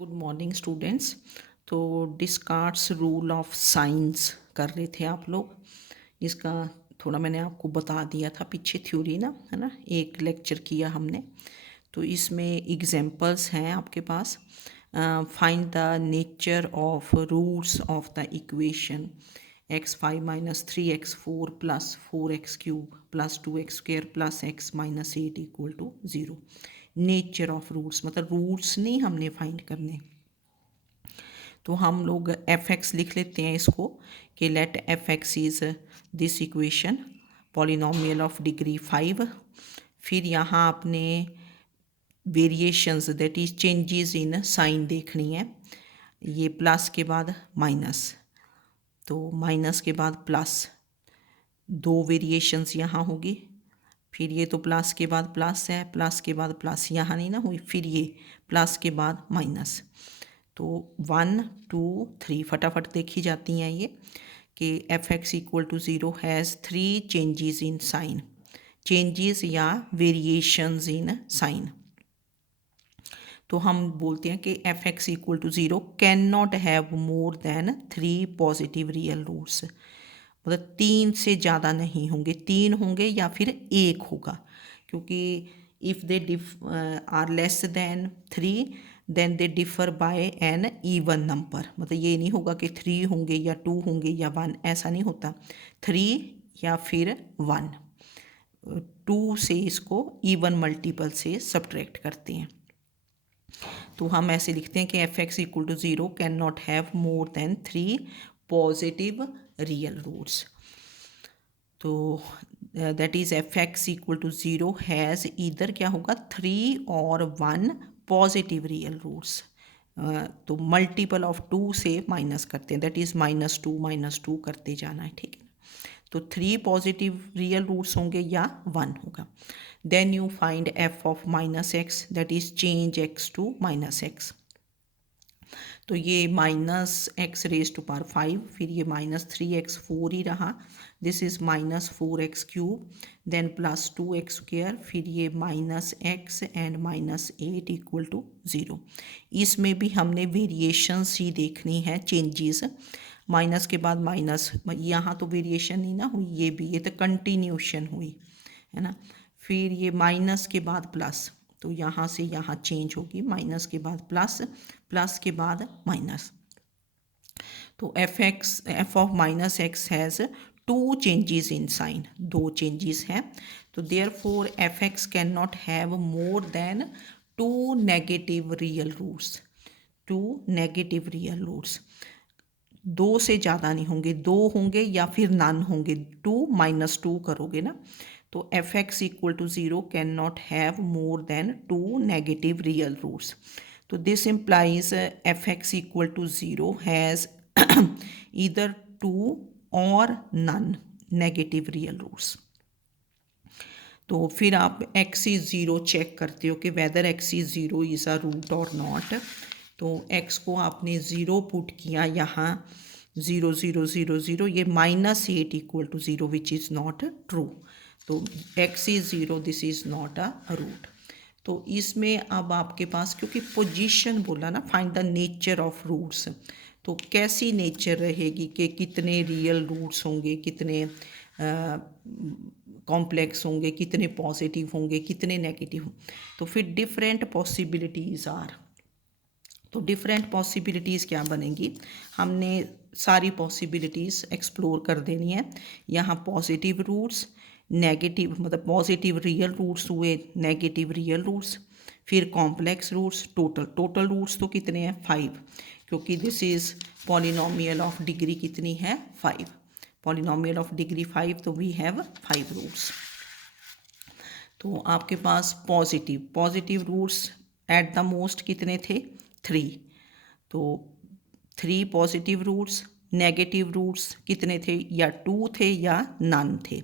Good morning students. तो डिस्कार्ड्स rule of science कर रहे थे आप लोग। इसका थोड़ा मैंने आपको बता दिया था पीछे थ्योरी ना, है ना, एक लेक्चर किया हमने। तो इसमें एग्जांपल्स हैं आपके पास। Find the nature of roots of the equation x5 - 3x4 + 4x³ + 2x² + x - 8 = 0। Nature of roots मतलब रूट्स नहीं हमने फाइंड करने। तो हम लोग एफ एक्स लिख लेते हैं इसको कि let f x is this equation polynomial of degree 5। फिर यहाँ आपने variations that is changes in sign देखनी है। ये प्लस के बाद माइनस, तो माइनस के बाद प्लस, दो वेरिएशंस यहाँ होगी। फिर ये तो प्लस के बाद प्लस है, प्लस के बाद प्लस यहाँ नहीं ना हुई, फिर ये प्लस के बाद माइनस। तो 1 2 3 फटाफट देखी जाती हैं ये कि f x equal to 0 has 3 changes in sign, changes या वेरिएशंस इन साइन। तो हम बोलते हैं कि f x equal to 0 can not have more than 3 positive real roots. मतलब 3 से ज़्यादा नहीं होंगे, 3 होंगे या फिर 1 होगा, क्योंकि if they are less than 3 then they differ by an even number. मतलब ये नहीं होगा कि 3 होंगे या 2 होंगे या 1, ऐसा नहीं होता। 3 या फिर 1, 2 से इसको ईवन मल्टीपल से सब्ट्रैक्ट करते हैं। तो हम ऐसे लिखते हैं कि f x equal to 0 can not have more than 3 positive real roots. तो that is f x equal to 0 has इधर क्या होगा 3 और 1 पॉजिटिव रियल रूट्स। तो मल्टीपल ऑफ 2 से माइनस करते हैं, दैट इज़ -2 करते जाना है, ठीक है। तो 3 पॉजिटिव रियल रूट्स होंगे या 1 होगा। Then you find f of -x that is change x to -x। तो ये -x⁻⁵, फिर ये -3x4 ही रहा, this is -4x³ then +2x², फिर ये -x एंड -8 = 0। इसमें भी हमने वेरिएशंस ही देखनी है, चेंजेस। माइनस के बाद माइनस, यहाँ तो वेरिएशन नहीं ना हुई, ये तो कंटिन्यूशन हुई, है ना। फिर ये माइनस के बाद प्लस, तो यहाँ से यहाँ चेंज होगी, माइनस के बाद प्लस, प्लस के बाद माइनस। तो F of -x has 2 changes in sign, 2 changes हैं। तो therefore F x can not have more than 2 negative real roots, 2 negative real roots. 2 से ज़्यादा नहीं होंगे, 2 होंगे या फिर नन होंगे, 2 - 2 करोगे ना। तो F x equal to 0 can not have more than 2 negative real roots. तो this implies f x equal to 0 has either 2 और नन नेगेटिव रियल रूट्स। तो फिर आप x इज़ 0 चेक करते हो कि whether x is 0 is a root और not. तो x को आपने 0 पुट किया यहाँ, 0 0 0 0, ये -8 = 0 विच इज़ नॉट ट्रू। तो x is 0, this is not a root. तो इसमें अब आपके पास, क्योंकि पोजीशन बोला ना, find the nature of roots, तो कैसी नेचर रहेगी कि कितने रियल रूट्स होंगे, कितने कॉम्प्लेक्स होंगे, कितने पॉजिटिव होंगे, कितने नेगेटिव। तो फिर डिफरेंट पॉसिबिलिटीज़ आर, तो डिफरेंट पॉसिबिलिटीज़ क्या बनेंगी, हमने सारी पॉसिबिलिटीज़ एक्सप्लोर कर देनी है। यहाँ पॉजिटिव रूट्स, नेगेटिव मतलब पॉजिटिव रियल रूट्स हुए, नेगेटिव रियल रूट्स, फिर कॉम्प्लेक्स रूट्स, टोटल रूट्स तो कितने हैं 5, क्योंकि this is polynomial of degree कितनी है 5, पॉलिनोमियल ऑफ डिग्री 5, तो वी हैव 5 रूट्स। तो आपके पास positive roots at the most कितने थे 3, तो 3 पॉजिटिव रूट्स। नेगेटिव रूट्स कितने थे, या 2 थे या नन थे।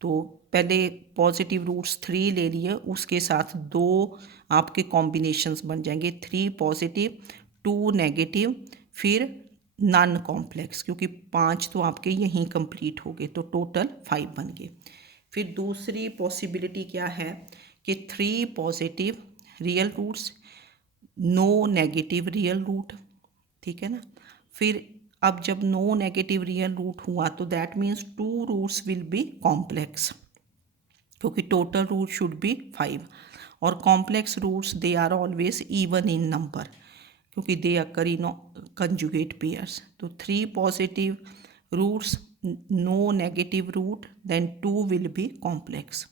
तो पहले पॉजिटिव रूट्स 3 ले लिए, उसके साथ 2 आपके कॉम्बिनेशंस बन जाएंगे, 3 पॉजिटिव 2 नेगेटिव, फिर नन कॉम्प्लेक्स, क्योंकि 5 तो आपके यहीं कंप्लीट हो गए, तो टोटल 5 बन गए। फिर दूसरी पॉसिबिलिटी क्या है कि 3 positive real roots, no negative real root, ठीक है ना। फिर अब जब नो नेगेटिव रियल रूट हुआ तो that means 2 roots will be complex, क्योंकि टोटल रूट शुड बी 5 और complex roots they are always even in number, क्योंकि they occur in conjugate pairs. तो 3 positive roots, no negative root, then 2 will be complex.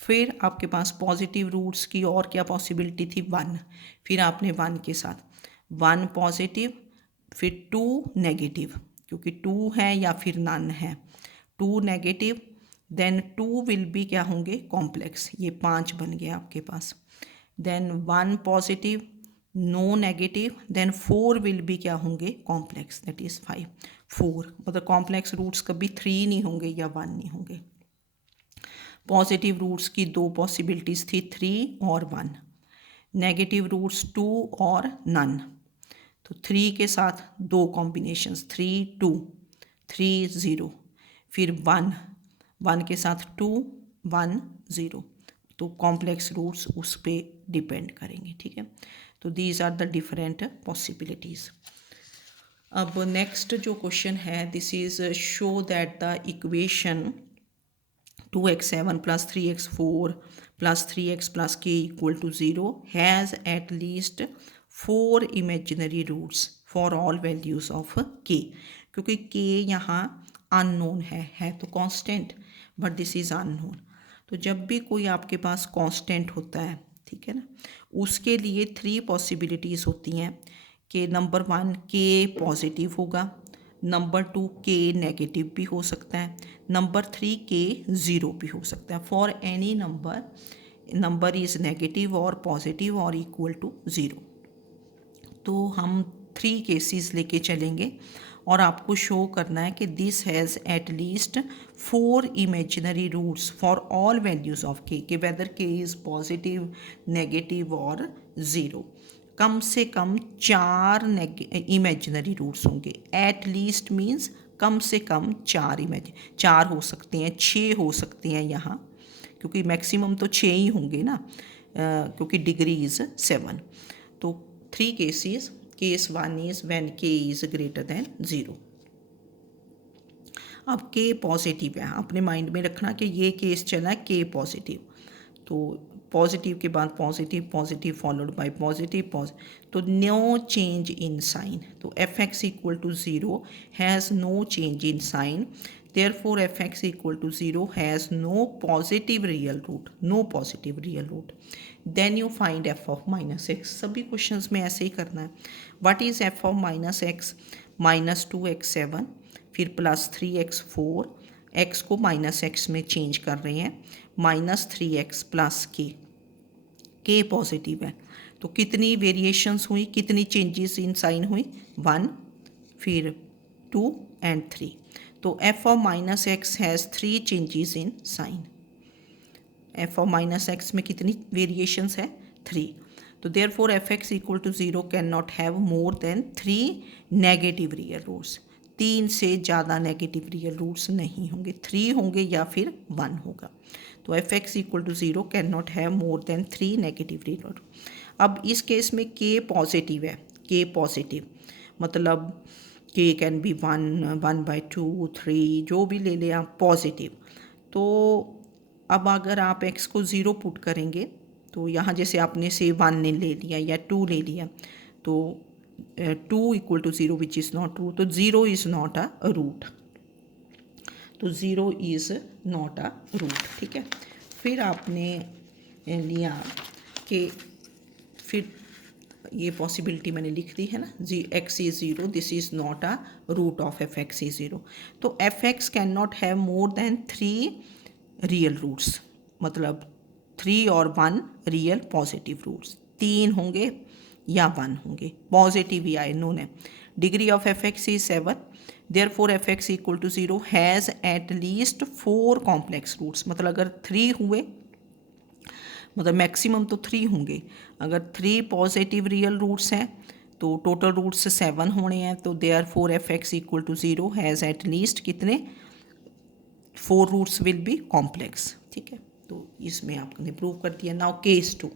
फिर आपके पास positive roots की और क्या पॉसिबिलिटी थी, 1, फिर आपने 1 के साथ 1 पॉजिटिव, फिर 2 नेगेटिव, क्योंकि 2 है या फिर नन है, 2 नेगेटिव, देन 2 विल बी क्या होंगे, कॉम्प्लेक्स, ये 5 बन गया आपके पास। Then 1 positive, no negative, then 4 will be क्या होंगे, कॉम्प्लेक्स, दैट इज़ 5, 4, मतलब कॉम्प्लेक्स रूट्स कभी 3 नहीं होंगे या 1 नहीं होंगे। पॉजिटिव रूट्स की 2 पॉसिबिलिटीज़ थी, 3 और 1, नेगेटिव रूट्स 2 और नन। तो 3 के साथ 2 कॉम्बिनेशंस, 3 2, 3 0, फिर 1 के साथ 2 1 0, तो कॉम्प्लेक्स रूट्स उस पर डिपेंड करेंगे, ठीक है। तो these are the different possibilities. अब नेक्स्ट जो क्वेश्चन है, this is show that the equation 2x7 plus 3x4 plus 3x plus k equal to 0 has at least 4 imaginary roots for all values of k, क्योंकि k यहाँ unknown है तो constant, but this is unknown. तो जब भी कोई आपके पास constant होता है, ठीक है ना, उसके लिए 3 पॉसिबिलिटीज़ होती हैं कि नंबर 1 k पॉजिटिव होगा, नंबर 2 के नेगेटिव भी हो सकता है, नंबर 3 के 0 भी हो सकता है। For any number is negative और पॉजिटिव और इक्वल टू 0। तो हम 3 केसेस लेके चलेंगे और आपको शो करना है कि this has at least 4 imaginary roots for all values of k whether k is positive, negative और 0। कम से कम 4 इमेजिनरी रूट्स होंगे। एट लीस्ट मीन्स कम से कम 4 हो सकते हैं, 6 हो सकते हैं यहाँ, क्योंकि मैक्सिमम तो 6 ही होंगे ना, क्योंकि डिग्री इज़ 7। तो 3 केसेस, केस 1 इज़ व्हेन के इज़ ग्रेटर देन 0। अब के पॉजिटिव है, अपने माइंड में रखना कि ये केस चला है के पॉजिटिव, तो पॉजिटिव के बाद positive, positive followed by positive, तो नो चेंज इन साइन, तो F x equal to 0 has no change in sign, therefore f x equal to 0 has no positive real root, no positive real root. Then you find f of minus x. सभी questions में ऐसे ही करना है। What is f of minus x, -2x7, फिर +3x4, x को -x में change कर रहे हैं, -3x प्लस के पॉजिटिव है, तो कितनी वेरिएशंस हुई, कितनी चेंजेस इन साइन हुई, 1, फिर 2 एंड 3। तो F of minus x has 3 changes in sign. F of minus x में कितनी वेरिएशंस है, 3। तो therefore f x equal to 0 can not have more than 3 negative real roots. 3 से ज़्यादा नेगेटिव रियल रूट्स नहीं होंगे, 3 होंगे या फिर 1 होगा। तो F x equal to 0 can not have more than 3 negative real root. अब इस केस में के पॉजिटिव है, के पॉजिटिव मतलब के कैन बी 1/2 3, जो भी ले लें आप पॉजिटिव। तो अब अगर आप x को 0 पुट करेंगे, तो यहाँ जैसे आपने से 1 ने ले लिया या 2 ले लिया, तो 2 equal to 0 which is not true, तो 0 इज़ नॉट अ रूट, तो 0 इज़ नॉट अ रूट, ठीक है। फिर आपने लिया कि फिर ये पॉसिबिलिटी मैंने लिख दी है ना, x is 0, this is not a root of F x is 0। तो F x can not have more than 3 real roots, मतलब 3 और 1 रियल पॉजिटिव रूट्स, 3 होंगे या 1 होंगे, पॉजिटिव या नोन है। Degree of F x is 7, therefore f x equal to 0 has at least 4 complex roots, मतलब अगर 3 हुए, मतलब मैक्सिमम तो 3 होंगे, अगर 3 पॉजिटिव रियल रूट्स हैं तो टोटल रूट्स 7 होने हैं, तो therefore f x equal to 0 has at least कितने, 4 रूट्स विल बी कॉम्प्लेक्स, ठीक है। तो इसमें आपने प्रूव कर दिया। नाउ केस 2,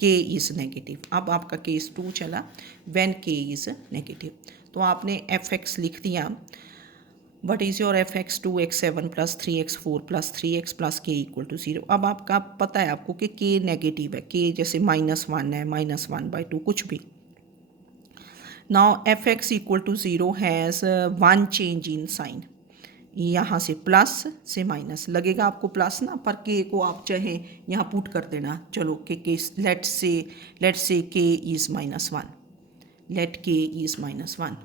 के इज़ नेगेटिव। अब आपका केस 2 चला व्हेन के इज़ नेगेटिव। तो आपने एफ एक्स लिख दिया। What is your F x 2x7 + 3x4 + 3x + k = 0। अब आपका पता है आपको कि k नेगेटिव है, k जैसे -1 है, -1/2 कुछ भी। Now f x = 0 has 1 change in sign. यहाँ से प्लस से माइनस लगेगा आपको प्लस ना, पर के को आप चाहे यहाँ पुट कर देना। चलो के लेट्स से के इज़ -1, लेट के इज़ -1।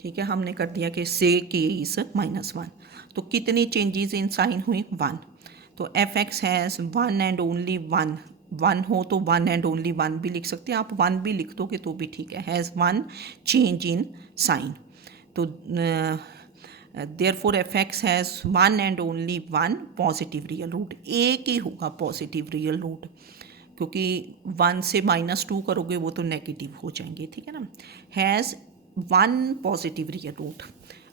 ठीक है, हमने कर दिया कि से के इज़ -1। तो कितनी चेंजेस इन साइन हुई? 1। तो F x has 1 and only 1। 1 हो तो 1 एंड ओनली 1 भी लिख सकते हैं आप, 1 भी लिख दोगे तो भी ठीक है। Has 1 change in sign. तो therefore f x has 1 and only 1 positive real root. एक ही होगा पॉजिटिव रियल रूट, क्योंकि 1 से -2 करोगे वो तो नेगेटिव हो जाएंगे। ठीक है ना। Has 1 positive real root.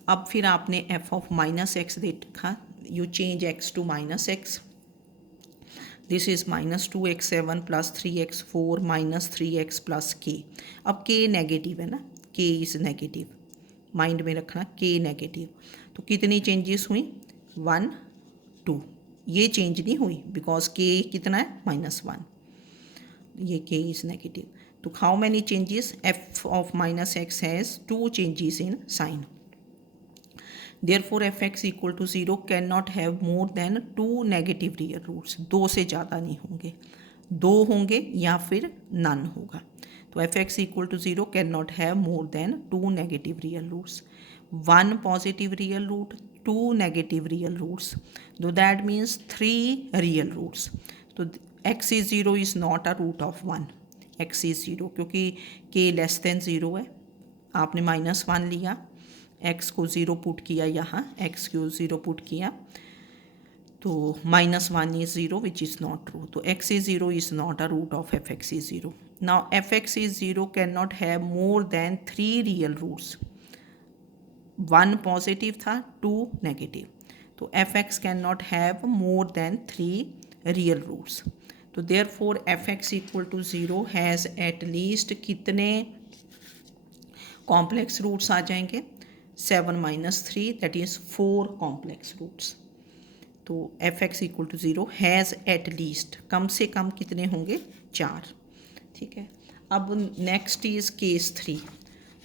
अब फिर आपने एफ ऑफ -x देखा, you change x to -x। This is -2x7 + 3x4 - 3x + k। अब k नेगेटिव है ना, k इज़ नेगेटिव, माइंड में रखना k नेगेटिव। तो कितनी चेंजेस हुई? 1 2। ये चेंज नहीं हुई बिकॉज k कितना है? -1। ये k is negative. तो how many changes? f of -x has 2 changes in sign. Therefore fx = 0 cannot have more than 2 negative real roots। 2 से ज़्यादा नहीं होंगे, 2 होंगे या फिर नन होगा। तो fx = 0 cannot have more than 2 negative real roots। 1 positive real root, 2 negative real roots, so that means 3 real roots। तो x is 0 is not a root of 1। x is 0 क्योंकि k लेस देन 0 है। आपने -1 लिया, x को 0 put किया, यहाँ x को 0 put किया, तो -1 is 0 which is not true। तो x is 0 is not a root of fx is 0। Now fx is 0 cannot have more than 3 real roots। 1 positive था, 2 नेगेटिव। तो fx cannot have more than 3 real roots। तो therefore fx = 0 has at least कितने complex roots आ जाएंगे? 7 - 3 that is 4 complex roots. तो fx = 0 has at least, कम से कम कितने होंगे? 4। ठीक है। अब नेक्स्ट इज़ केस 3।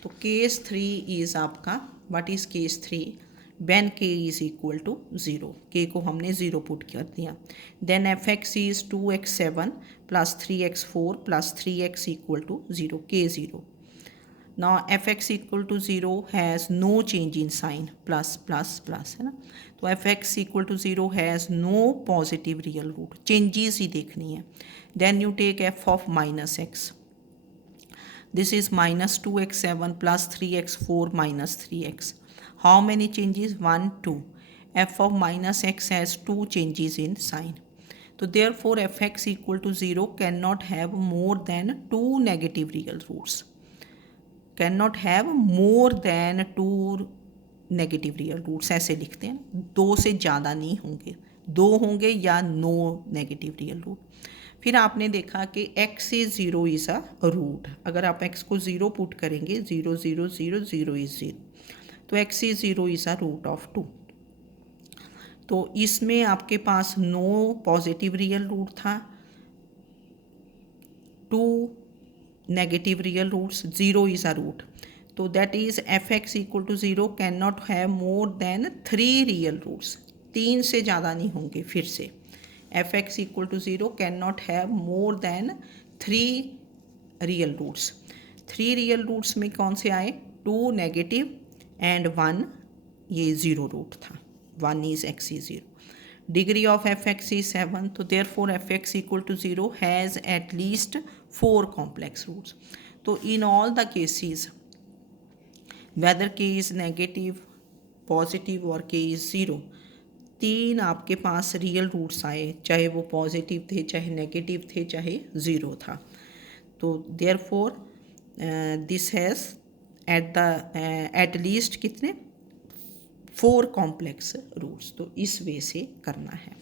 तो केस 3 इज़ आपका, what is case 3? when k is equal to 0। k को हमने 0 पुट कर दिया। Then f x is 2x7 + 3x4 + 3x = 0, k 0। Now f x = 0 has no change in sign, plus plus plus है ना। तो F x = 0 has no positive real root, changes ही देखनी है। Then you take f of -x। This is -2x7 + 3x4 - 3x। How many changes? 1 2। f of -x has 2 changes in sign। तो therefore fx = 0 cannot have more than 2 negative real roots। cannot have more than 2 negative real roots, ऐसे लिखते हैं। 2 से ज़्यादा नहीं होंगे, 2 होंगे या नो नेगेटिव रियल रूट। फिर आपने देखा कि x is 0 is a root. अगर आप x को 0 पुट करेंगे, 0 0 0 0 इज़ 0, तो x is 0 is a root of 2। तो इसमें आपके पास नो पॉजिटिव रियल रूट था, 2 negative real roots, 0 is a root. तो that is f x = 0 can not have more than 3 real roots. 3 से ज़्यादा नहीं होंगे। फिर से f x = 0 can not have more than 3 real roots. 3 real roots में कौन से आए? 2 नेगेटिव एंड 1 ये 0 रूट था, 1 is x is 0। Degree of F x is 7। तो therefore f x = 0 has at least 4 complex roots. तो in all the cases whether k is negative, positive और k is 0, 3 आपके पास रियल रूट्स आए, चाहे वो positive थे, चाहे नेगेटिव थे, चाहे 0 था। तो therefore this has at least कितने? 4 कॉम्प्लेक्स रूट्स। तो इस वे से करना है।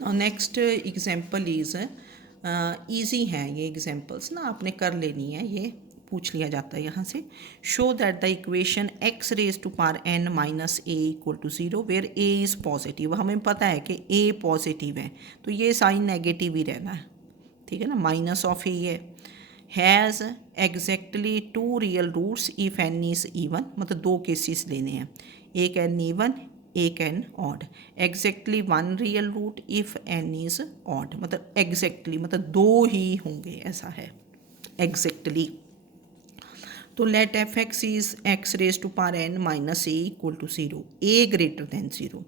नेक्स्ट एग्जाम्पल इज़ ईजी हैं ये एग्जाम्पल्स ना, आपने कर लेनी है, ये पूछ लिया जाता है यहाँ से। Show that the equation x raise to power n minus a equal to zero where a is positive. हमें पता है कि ए पॉजिटिव है तो ये साइन नेगेटिव ही रहना है, ठीक है ना, minus of a has exactly two real roots if n is even, मतलब दो केसेस लेने हैं, एक एन इवन एक n odd. Exactly one real root if n is odd, मतलब एग्जैक्टली मतलब दो ही होंगे, ऐसा है एग्जैक्टली। तो let f x is x raise to power n minus a equal to zero, a greater than zero.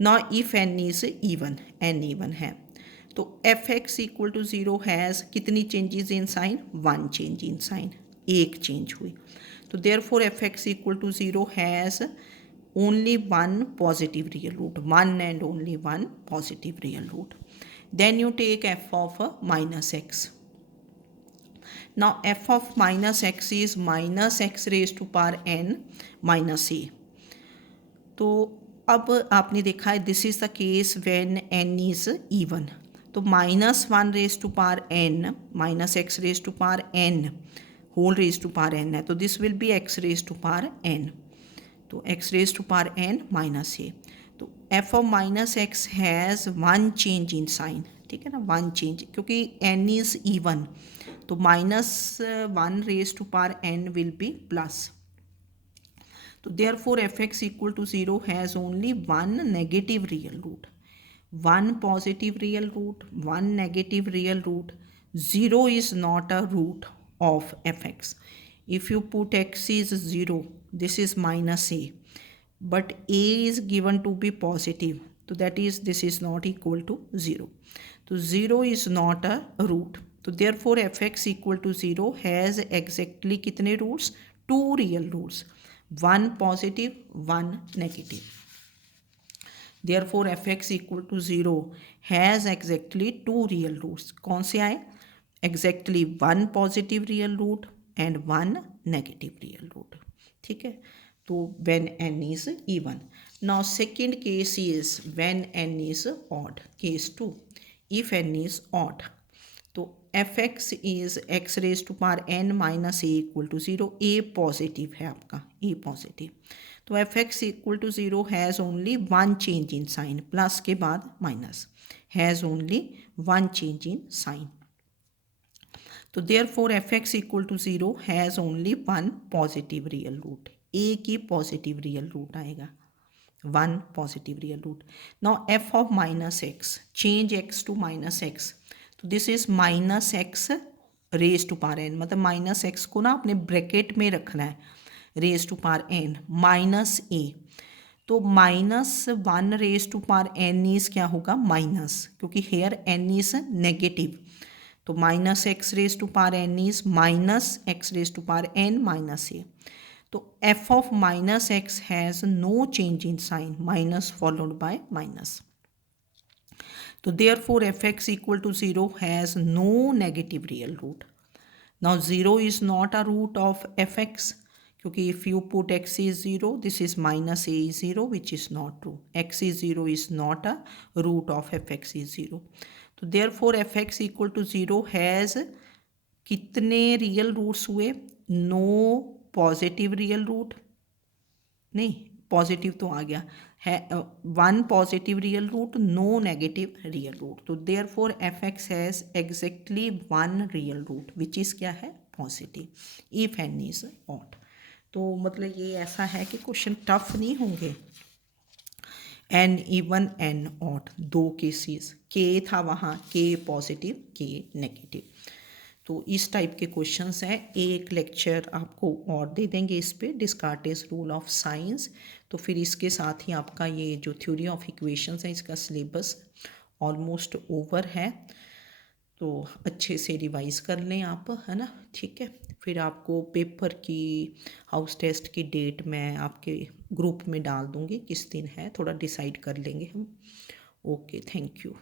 ना if n is even, n even है तो F x equal to zero has कितनी changes in sign, one change in sign, एक change हुई। तो therefore F x equal to zero has only one positive real root, one and only one positive real root. Then you take f of minus x. Now f of minus x is minus x raised to power n minus a. तो अब आपने देखा है this is the case when n is even, तो minus one raise to power n minus X raise to power n whole raise to power n है, तो this will be X raise to power n, तो x raise to power n minus a. तो f of minus x has one change in sign, ठीक है ना, one change, क्योंकि n is even तो minus one raise to power n will be plus. तो therefore F x equal to zero has only one negative real root, one positive real root, one negative real root. 0 is not a root of fx. If you put x is 0, this is minus a, but a is given to be positive, so that is this is not equal to 0. So 0 is not a root. So therefore fx equal to 0 has exactly कितने roots? Two real roots, one positive, one negative. Therefore fx equal to 0 has exactly two real roots. कौन से आए? Exactly one positive real root and one negative real root. ठीक है, तो when n is even. Now second case is when n is odd. Case 2, if n is odd, तो fx is x raised to power n minus a equal to 0. a positive है आपका, a positive, तो F x equal to zero has only one change in sign, plus के बाद minus, has only one change in sign. तो therefore F x equal to zero has only one positive real root, a की positive real root आएगा, one positive real root. Now F of minus X, change X to minus X, तो this is minus X raise to power n, मतलब minus X को ना अपने bracket में रखना है, raise to power n minus a, तो minus one raise to power n is क्या होगा, माइनस, क्योंकि हेयर एन इज नेगेटिव, तो minus X raise to power n is minus X raise to power n minus a. तो F of minus x has no change in sign, minus followed by minus, तो therefore F x equal to zero has no negative real root. Now zero is not a root of F X, क्योंकि if you put x is 0, this is minus a is 0 which is not true, x is 0 is not a root of F x is 0। तो therefore F x equal to 0 has कितने real roots हुए, no positive real root, नहीं positive तो आ गया है, one positive real root, no negative real root, तो therefore F x has exactly one real root which is क्या है, positive, if n is odd. तो मतलब ये ऐसा है कि क्वेश्चन टफ नहीं होंगे, एन इवन एन ऑड, दो केसेस, के था वहाँ, के पॉजिटिव के नेगेटिव, तो इस टाइप के क्वेश्चंस हैं। एक लेक्चर आपको और दे देंगे इस पे, डिस्कार्टेस रूल ऑफ साइंस, तो फिर इसके साथ ही आपका ये जो थ्योरी ऑफ इक्वेशंस है इसका सिलेबस ऑलमोस्ट ओवर है, तो अच्छे से रिवाइज कर लें आप, है ना, ठीक है। फिर आपको पेपर की हाउस टेस्ट की डेट मैं आपके ग्रुप में डाल दूँगी, किस दिन है थोड़ा डिसाइड कर लेंगे हम। Okay, thank you.